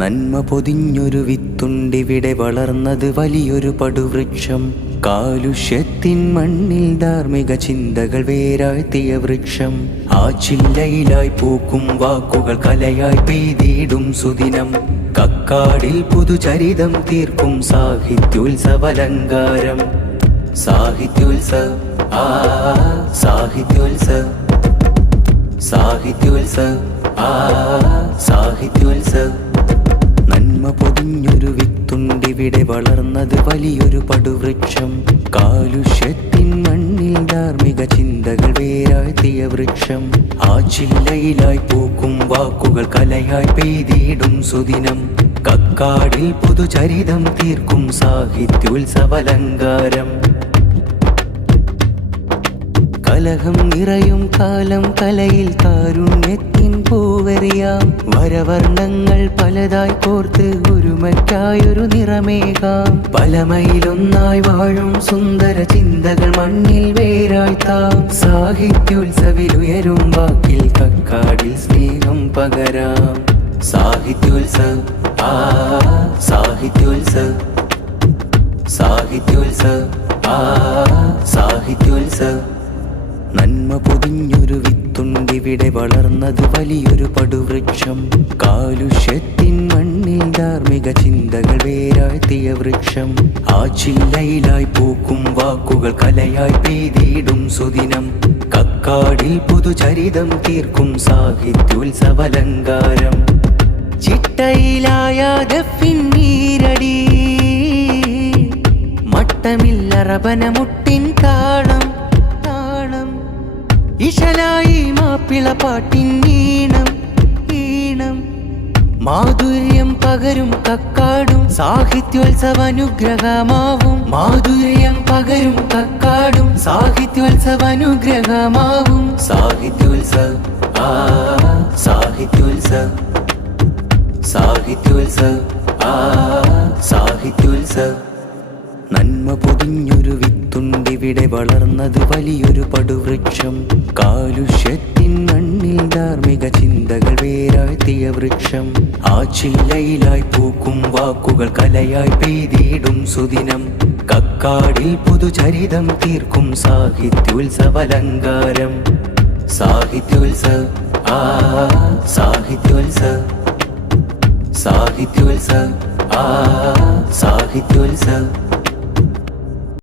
നന്മ പൊതിഞ്ഞൊരു വിത്തുണ്ടിവിടെ വളർന്നത് വലിയൊരു പടുവൃക്ഷം. കാലുഷ്യത്തിൻ മണ്ണിൽ ധാർമ്മിക ചിന്തകൾ വേരാഴ്ത്തിയ വൃക്ഷം. ആ ചില്ലയിലായി പൂക്കും വാക്കുകൾ കലയായി പെയ്തിടും സുദിനം. കക്കാടിൽ പുതുചരിതം തീർക്കും സാഹിത്യോത്സവലങ്കാരം. സാഹിത്യോത്സവ് ആ സാഹിത്യോത്സവ്, സാഹിത്യോത്സവ് ആ സാഹിത്യോത്സവ്. നന്മ പൊതിഞ്ഞൊരു വിത്തുണ്ടിവിടെ വളർന്നത് വലിയൊരു പടുവൃക്ഷം. കാലുഷ്യത്തിൻ മണ്ണിൽ ധാർമ്മിക ചിന്തകൾ വേരാഴ്ത്തിയ വൃക്ഷം. ആ ചില്ലയിലായി പൂക്കും വാക്കുകൾ കലയായി പെയ്തിടും സുദിനം. കക്കാടിൽ പുതുചരിതം തീർക്കും സാഹിത്യോത്സവലങ്കാരം. കലഹം നിറയും കാലം കലയിൽ കാരുണ്യത്തിൻ പൂവെറിയാം. വരവർണ്ണങ്ങൾ പലതായി കോർത്ത് ഒരുമയ്ക്കായൊരു നിറമേകാം. പലമയിലൊന്നായി വാഴും സുന്ദര ചിന്തകൾ മണ്ണിൽ വേരാഴ്ത്താം. സാഹിത്യോത്സവിലുയരും വാക്കിൽ കക്കാടിൽ സ്നേഹം പകരാം. സാഹിത്യോത്സവ് ആ സാഹിത്യോത്സവ്, സാഹിത്യോത്സവ് ആ സാഹിത്യോത്സവ്. നന്മ പൊതിഞ്ഞൊരു വിത്തുണ്ടിവിടെ വളർന്നത് വലിയൊരു പടുവൃക്ഷം. കാലുഷ്യത്തിൻ മണ്ണിൽ ധാർമ്മിക ചിന്തകൾ വേരാഴ്ത്തിയ വൃക്ഷം. ആ ചില്ലയിലായി പൂക്കും വാക്കുകൾ കലയായി പെയ്തിടും സുദിനം. കക്കാടിൽ പുതുചരിതം തീർക്കും സാഹിത്യോത്സവലങ്കാരം. ചിട്ടയിലായ ദഫിൻ നീരടി, മട്ടമില്ലറബന മുട്ടിൻ താളം. ഇശലായി മാപ്പിള പാട്ടിൻ ഈണം ഈണം. മാധുര്യം പകരും കക്കാടും സാഹിത്യോത്സവനുഗ്രഹമാവും. മാധുര്യം പകരും കക്കാടും സാഹിത്യോത്സവനുഗ്രഹമാവും. സാഹിത്യോത്സവ് ആ സാഹിത്യോത്സവ്, സാഹിത്യോത്സവ് ആ സാഹിത്യോത്സവ്. നന്മ പൊതിഞ്ഞൊരു വിത്തുണ്ടിവിടെ വളർന്നത് വലിയൊരു പടുവൃക്ഷം. കാലുഷ്യത്തിൻ മണ്ണിൽ ധാർമ്മിക ചിന്തകൾ വേരാഴ്ത്തിയ വൃക്ഷം. ആ ചില്ലയിലായി പൂക്കും വാക്കുകൾ കലയായി പെയ്തിടും സുദിനം. കക്കാടിൽ പുതുചരിതം തീർക്കും സാഹിത്യോത്സവലങ്കാരം. സാഹിത്യോത്സവ് ആ സാഹിത്യോത്സവ്, സാഹിത്യോത്സവ് ആ സാഹിത്യോത്സവ്.